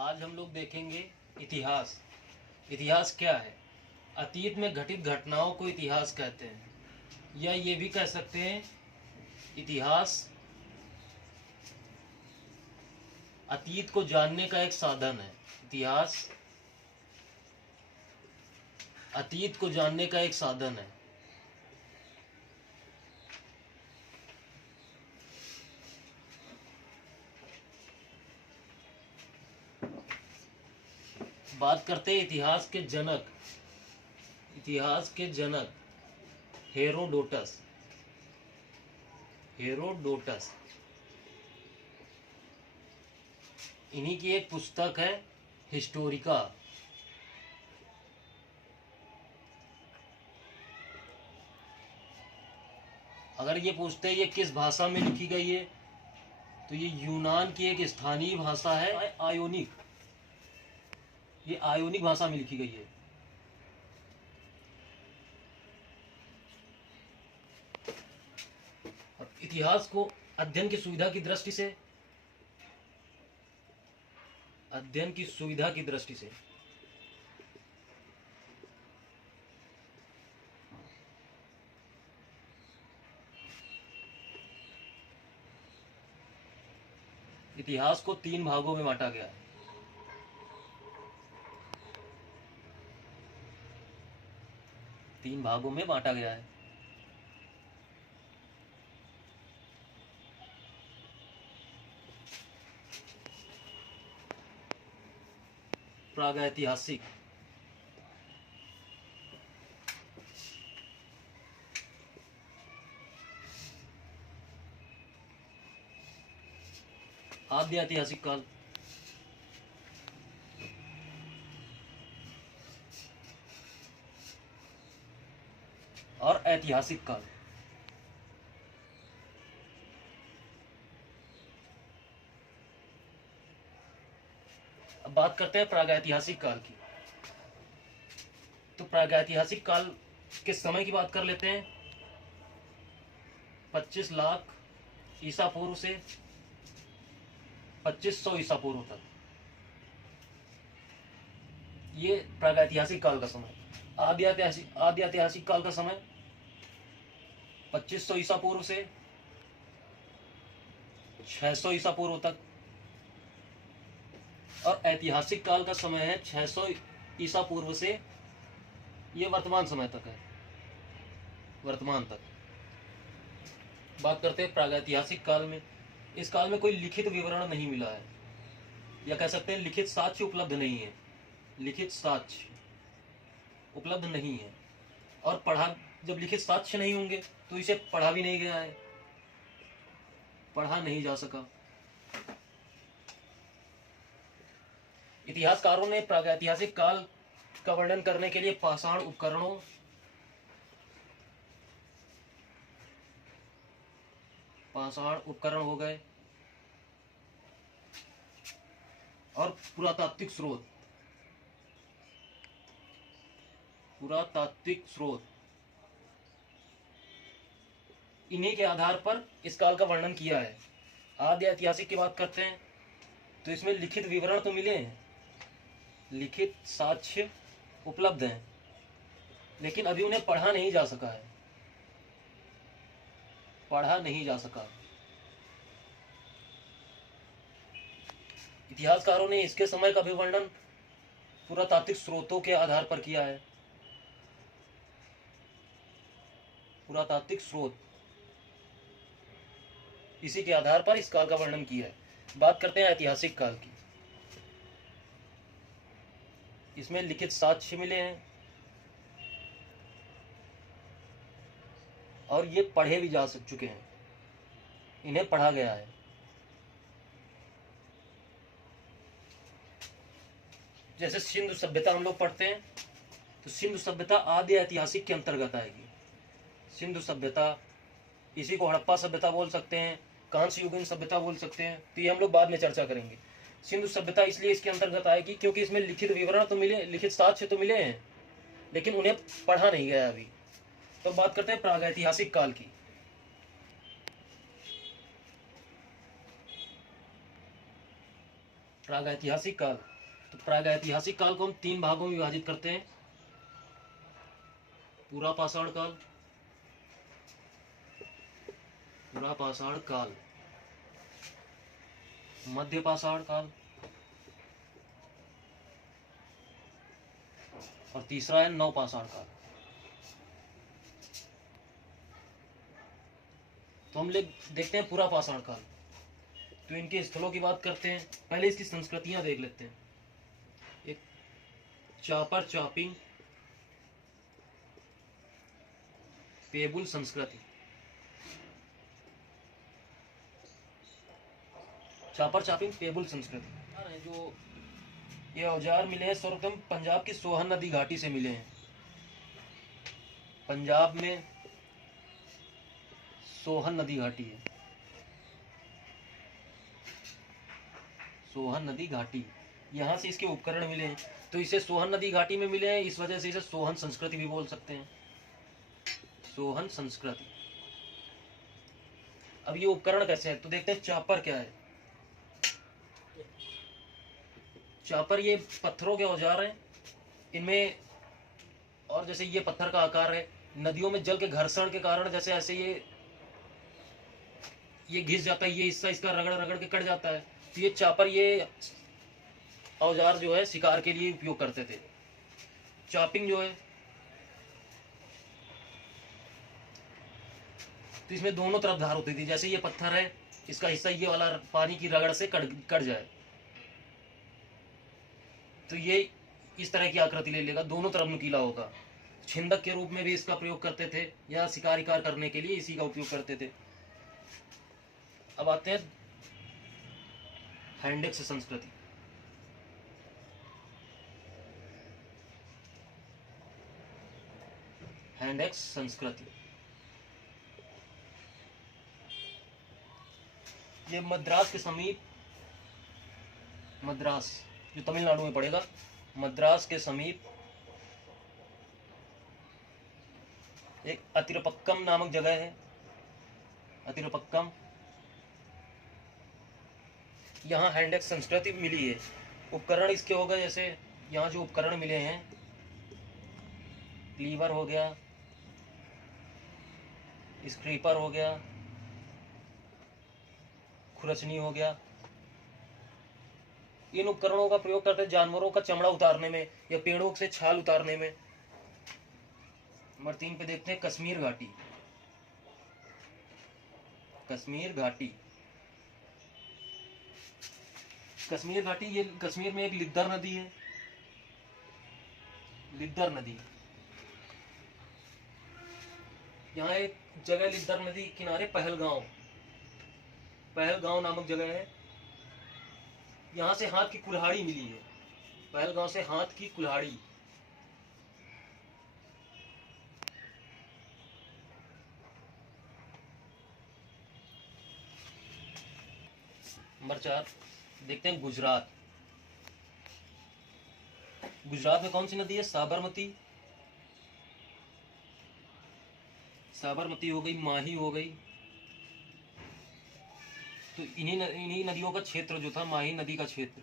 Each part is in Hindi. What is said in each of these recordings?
आज हम लोग देखेंगे इतिहास। इतिहास क्या है? अतीत में घटित घटनाओं को इतिहास कहते हैं, या ये भी कह सकते हैं इतिहास अतीत को जानने का एक साधन है। इतिहास अतीत को जानने का एक साधन है। बात करते हैं इतिहास के जनक। इतिहास के जनक हेरोडोटस। हेरोडोटस इन्हीं की एक पुस्तक है हिस्टोरिका। अगर ये पूछते हैं ये किस भाषा में लिखी गई है, तो ये यूनान की एक स्थानीय भाषा है, आयोनिक। ये आयोनिक भाषा में लिखी गई है। और इतिहास को अध्ययन की सुविधा की दृष्टि से इतिहास को 3 भागों में बांटा गया है। तीन भागों में बांटा गया है। प्रागैतिहासिक, आद्य ऐतिहासिक काल, और ऐतिहासिक काल। अब बात करते हैं प्रागैतिहासिक काल की। तो प्रागैतिहासिक काल के समय की बात कर लेते हैं। 25 लाख ईसा पूर्व से 2500 ईसा पूर्व तक, ये प्रागैतिहासिक काल का समय। आद्य ऐतिहासिक काल का समय 2500 ईसा पूर्व से 600 ईसा पूर्व तक, और ऐतिहासिक काल का समय है 600 ईसा पूर्व से ये वर्तमान समय तक है। वर्तमान तक बात करते हैं प्रागैतिहासिक काल में। इस काल में कोई लिखित विवरण नहीं मिला है, या कह सकते हैं लिखित साक्ष्य उपलब्ध नहीं है। लिखित साक्ष्य उपलब्ध नहीं है, और जब लिखित साक्ष्य नहीं होंगे तो इसे पढ़ा भी नहीं गया है, पढ़ा नहीं जा सका। इतिहासकारों ने प्रागैतिहासिक काल का वर्णन करने के लिए पाषाण उपकरण हो गए, और पुरातात्विक स्रोत इन्हीं के आधार पर इस काल का वर्णन किया है। आद्य ऐतिहासिक की बात करते हैं तो इसमें लिखित विवरण तो मिले हैं, लिखित साक्ष्य उपलब्ध हैं, लेकिन अभी उन्हें पढ़ा नहीं जा सका है। पढ़ा नहीं जा सका। इतिहासकारों ने इसके समय का भी वर्णन पुरातात्विक स्रोतों के आधार पर किया है। पुरातात्विक स्रोत इसी के आधार पर इस काल का वर्णन किया है। बात करते हैं ऐतिहासिक काल की। इसमें लिखित साक्ष्य मिले हैं, और ये पढ़े भी जा चुके हैं, इन्हें पढ़ा गया है। जैसे सिंधु सभ्यता हम लोग पढ़ते हैं, तो सिंधु सभ्यता आद्य ऐतिहासिक के अंतर्गत आएगी। सिंधु सभ्यता, इसी को हड़प्पा सभ्यता बोल सकते हैं, कांस्य युगीन सभ्यता बोल सकते हैं, तो ये हम लोग बाद में चर्चा करेंगे। सिंधु सभ्यता इसलिए इसके अंतर्गत आएगी क्योंकि इसमें लिखित विवरण तो मिले, लिखित साक्ष्य तो मिले हैं, लेकिन उन्हें पढ़ा नहीं गया अभी। तो बात करते हैं प्रागैतिहासिक काल की। प्रागैतिहासिक काल। तो प्रागैतिहासिक काल को हम 3 भागों में विभाजित करते हैं। पूरा पाषाण काल, पूरा पाषाण काल, मध्य पाषाण काल और तीसरा है नवपाषाण काल। तो हम देखते हैं पूरा पाषाण काल। तो इनके स्थलों की बात करते हैं। पहले इसकी संस्कृतियां देख लेते हैं। एक चापर चापिंग पेबुल संस्कृति। चापर चापिंग पेबुल संस्कृति जो ये औजार मिले हैं सर्वप्रथम पंजाब की सोहन नदी घाटी से मिले हैं। पंजाब में सोहन नदी घाटी है, सोहन नदी घाटी, यहाँ से इसके उपकरण मिले हैं। तो इसे सोहन नदी घाटी में मिले हैं, इस वजह से इसे सोहन संस्कृति भी बोल सकते हैं, सोहन संस्कृति। अब ये उपकरण कैसे है तो देखते हैं। चापर क्या है? चापर ये पत्थरों के औजार हैं। इनमें और जैसे ये पत्थर का आकार है, नदियों में जल के घर्षण के कारण जैसे ऐसे ये घिस जाता है, ये हिस्सा इसका रगड़ रगड़ के कट जाता है। तो ये चापर, ये औजार जो है शिकार के लिए उपयोग करते थे। चॉपिंग जो है तो इसमें दोनों तरफ धार होती थी। जैसे ये पत्थर है, इसका हिस्सा ये वाला पानी की रगड़ से कट जाए तो ये इस तरह की आकृति ले लेगा, दोनों तरफ नुकीला होगा। छिंदक के रूप में भी इसका प्रयोग करते थे या शिकार करने के लिए इसी का उपयोग करते थे। अब आते हैं हैंडेक्स संस्कृति। हैंडेक्स संस्कृति ये मद्रास के समीप, मद्रास जो तमिलनाडु में पड़ेगा, मद्रास के समीप एक अतिरपक्कम नामक जगह है। अतिरपक्कम, यहाँ हैंडेक्स संस्कृति मिली है। उपकरण इसके हो गए, जैसे यहाँ जो उपकरण मिले हैं, क्लीवर हो गया, स्क्रीपर हो गया, खुरचनी हो गया। इन उपकरणों का प्रयोग करते हैं जानवरों का चमड़ा उतारने में या पेड़ों से छाल उतारने में। नंबर 3 पे देखते हैं कश्मीर घाटी। कश्मीर घाटी, कश्मीर घाटी ये कश्मीर में एक लिद्दर नदी है, लिद्दर नदी। यहाँ एक जगह लिद्दर नदी किनारे पहलगांव, पहलगांव नामक जगह है। यहाँ से हाथ की कुल्हाड़ी मिली है, पहलगांव से हाथ की कुल्हाड़ी। नंबर 4 देखते हैं गुजरात। गुजरात में कौन सी नदी है? साबरमती, साबरमती हो गई, माही हो गई। तो इन्हीं नदियों का क्षेत्र जो था, माही नदी का क्षेत्र,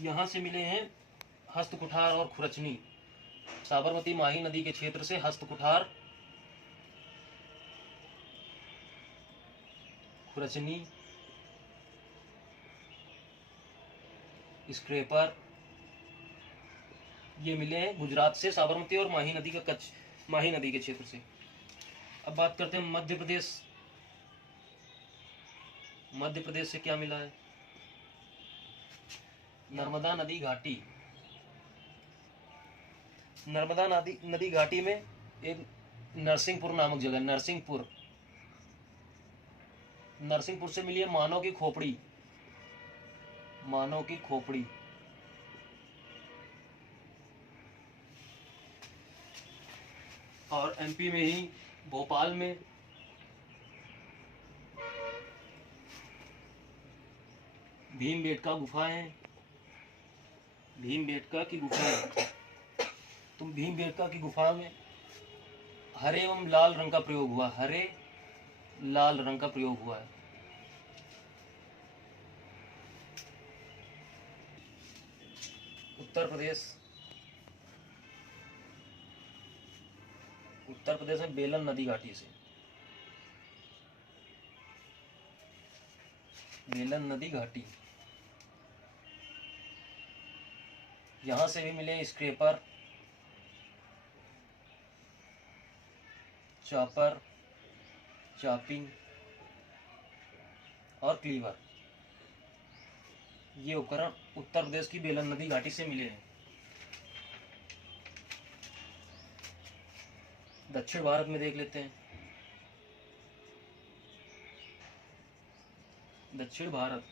यहां से मिले हैं हस्तकुठार और खुरचनी। साबरमती माही नदी के क्षेत्र से हस्तकुठार, खुरचनी, स्क्रेपर, ये मिले हैं गुजरात से, साबरमती और माही नदी का माही नदी के क्षेत्र से। अब बात करते हैं मध्य प्रदेश। मध्य प्रदेश से क्या मिला है? नर्मदा नदी घाटी। नर्मदा नदी घाटी में एक नरसिंहपुर नामक जगह, नरसिंहपुर, नरसिंहपुर से मिली है मानव की खोपड़ी, मानव की खोपड़ी। और एमपी में ही भोपाल में भीमबेटका गुफा है, भीमबेटका की गुफा है। तो भीमबेटका की गुफा में हरे एवं लाल रंग का प्रयोग हुआ, हरे लाल रंग का प्रयोग हुआ है। उत्तर प्रदेश, उत्तर प्रदेश में बेलन नदी घाटी से, बेलन नदी घाटी, यहां से भी मिले स्क्रेपर, चॉपर, चॉपिंग और क्लीवर। ये उपकरण उत्तर प्रदेश की बेलन नदी घाटी से मिले हैं। दक्षिण भारत में देख लेते हैं। दक्षिण भारत,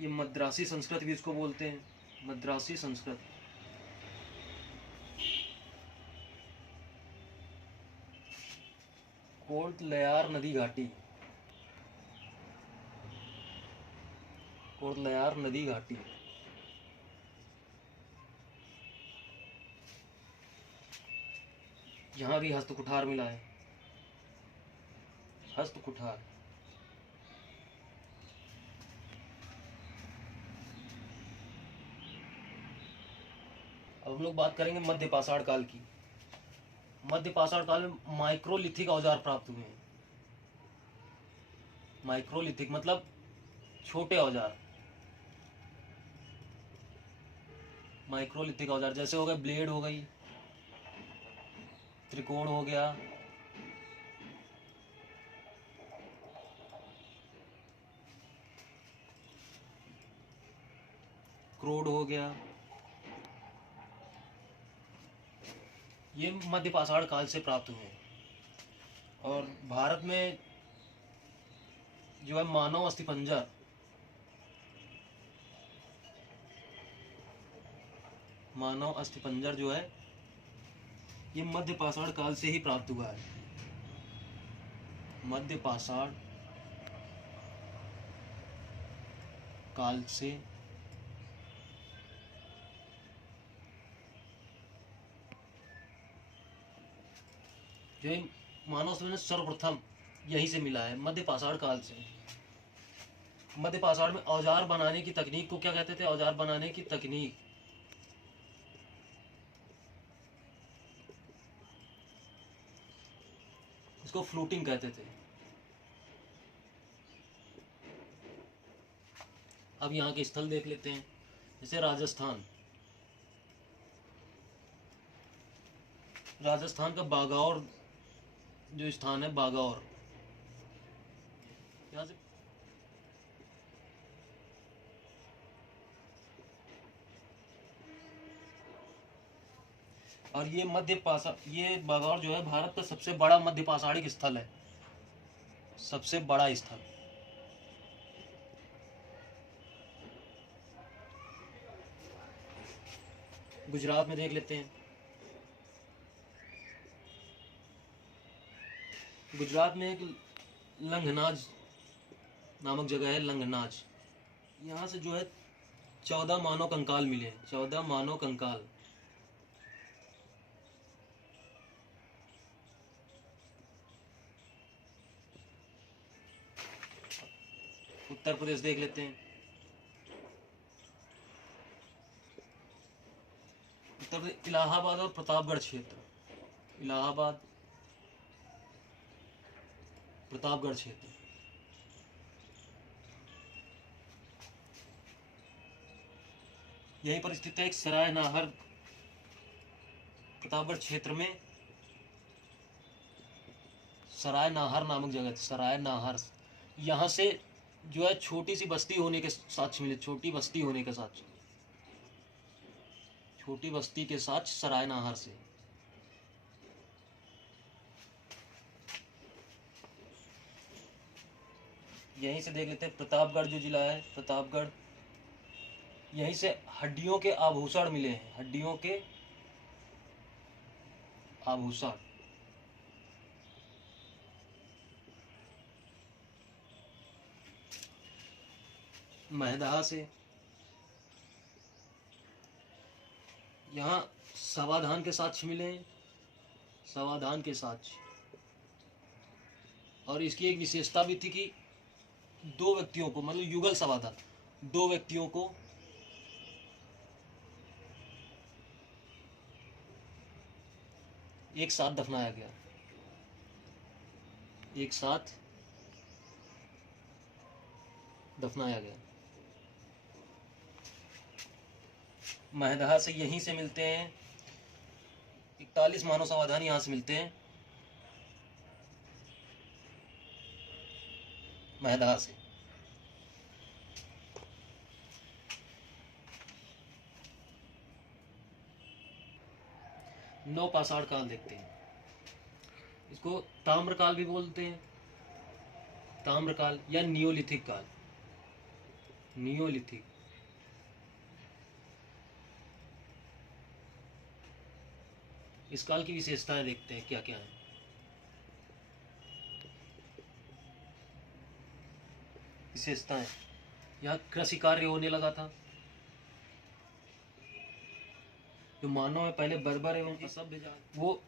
ये मद्रासी संस्कृत भी इसको बोलते हैं, मद्रासी संस्कृत। कोटलयार नदी घाटी, कोटलयार नदी घाटी, यहां भी हस्तकुठार मिला है, हस्तकुठार। अब हम लोग बात करेंगे मध्य पाषाण काल की। मध्य पाषाण काल में माइक्रोलिथिक औजार प्राप्त हुए हैं। माइक्रोलिथिक मतलब छोटे औजार। माइक्रोलिथिक औजार जैसे हो गए ब्लेड हो गई, त्रिकोण हो गया, क्रोड हो गया, ये मध्य पाषाण काल से प्राप्त हुए हैं। और भारत में जो है मानव अस्थिपंजर, मानव अस्थिपंजर जो है ये मध्य पाषाण काल से ही प्राप्त हुआ है। मध्य पाषाण काल से जो मानव अस्थिपंजर सर्वप्रथम यहीं से मिला है, मध्य पाषाण काल से। मध्य पाषाण में औजार बनाने की तकनीक को क्या कहते थे? औजार बनाने की तकनीक, इसको फ्लूटिंग कहते थे। अब यहाँ के स्थल देख लेते हैं, जैसे राजस्थान। राजस्थान का बागौर जो स्थान है, बागौर, यहाँ से और ये मध्य पाषाण, ये बागौर जो है भारत का सबसे बड़ा मध्य पाषाणिक स्थल है, सबसे बड़ा स्थल। गुजरात में देख लेते हैं। गुजरात में एक लंगनाज नामक जगह है, लंगनाज। यहाँ से जो है 14 मानव कंकाल मिले हैं, 14 मानव कंकाल। उत्तर प्रदेश देख लेते हैं। उत्तर प्रदेश इलाहाबाद और प्रतापगढ़ क्षेत्र, इलाहाबाद प्रतापगढ़ क्षेत्र, यहीं पर स्थित है एक सराय नाहर। प्रतापगढ़ क्षेत्र में सराय नाहर नामक जगह, सराय नाहर, यहाँ से जो है छोटी सी बस्ती होने के साक्ष्य मिले, छोटी बस्ती होने के साक्ष्य, छोटी बस्ती के साक्ष्य सराय नाहर से। यहीं से देख लेते हैं प्रतापगढ़ जो जिला है, प्रतापगढ़, यहीं से हड्डियों के आभूषण मिले हैं, हड्डियों के आभूषण। महदहा से यहाँ सवाधान के साक्ष्य मिले हैं, सवाधान के साक्ष्य। और इसकी एक विशेषता भी थी कि दो व्यक्तियों को, मतलब युगल सभा था, दो व्यक्तियों को एक साथ दफनाया गया, एक साथ दफनाया गया। महदहा से यहीं से मिलते हैं 41 मानव समाधान यहाँ से मिलते हैं महदहा से। नवपाषाण काल देखते हैं, इसको ताम्रकाल भी बोलते हैं, ताम्रकाल या नियोलिथिक काल, नियोलिथिक। इस काल की विशेषताएं देखते हैं क्या क्या है। विशेषताएं, यहाँ कृषि कार्य होने लगा था। जो मानव में पहले बर्बर एवं असभ्य जाति, वो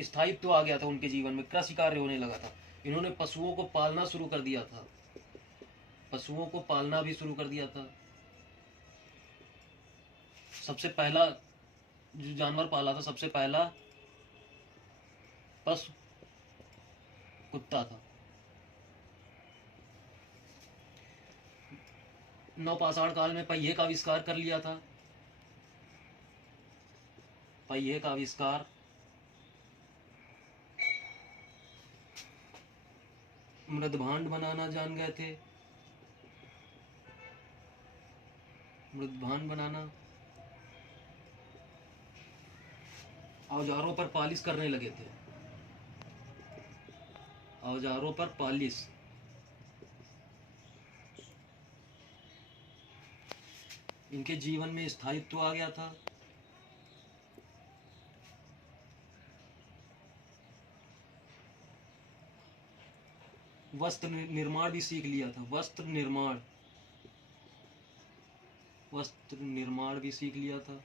स्थायित्व आ गया था उनके जीवन में, कृषि कार्य होने लगा था। इन्होंने पशुओं को पालना शुरू कर दिया था, पशुओं को पालना भी शुरू कर दिया था। सबसे पहला जो जानवर पाला था, सबसे पहला पशु कुत्ता था। नवपाषाण काल में पहिए का आविष्कार कर लिया था, पहिए का आविष्कार। मृदभांड बनाना जान गए थे, मृदभांड बनाना। औजारों पर पालिश करने लगे थे, औजारों पर पालिश। इनके जीवन में स्थायित्व आ गया था। वस्त्र निर्माण भी सीख लिया था, वस्त्र निर्माण भी सीख लिया था।